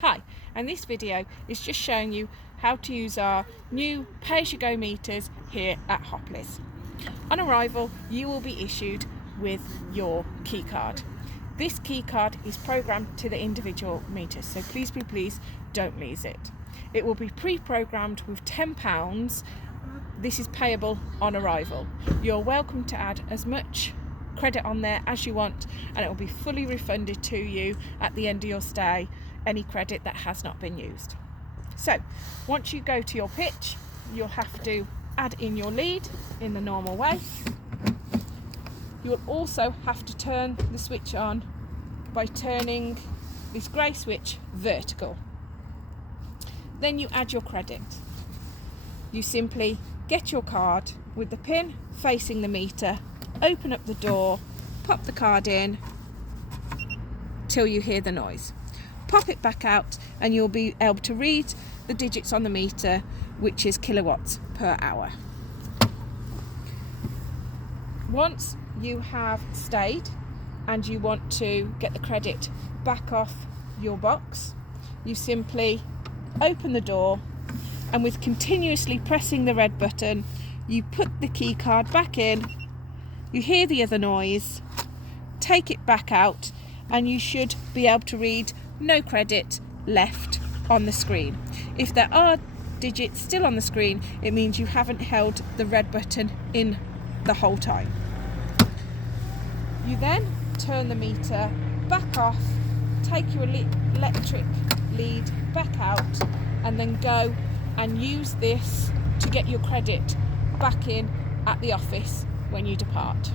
Hi, and this video is just showing you how to use our new pay-as-you-go meters here at Hoppleys. On arrival, you will be issued with your key card. This key card is programmed to the individual meters, so please don't lose it. It will be pre-programmed with £10. This is payable on arrival. You're welcome to add as much credit on there as you want, and it will be fully refunded to you at the end of your stay, any credit that has not been used. So once you go to your pitch, you'll have to add in your lead in the normal way. You will also have to turn the switch on by turning this grey switch vertical. Then you add your credit. You simply get your card with the pin facing the meter, open up the door, pop the card in till you hear the noise. Pop it back out and you'll be able to read the digits on the meter, which is kilowatts per hour. Once you have stayed and you want to get the credit back off your box, you simply open the door, and with continuously pressing the red button, you put the key card back in, you hear the other noise, take it back out, and you should be able to read no credit left on the screen. If there are digits still on the screen, it means you haven't held the red button in the whole time. You then turn the meter back off, take your electric lead back out, and then go and use this to get your credit back in at the office when you depart.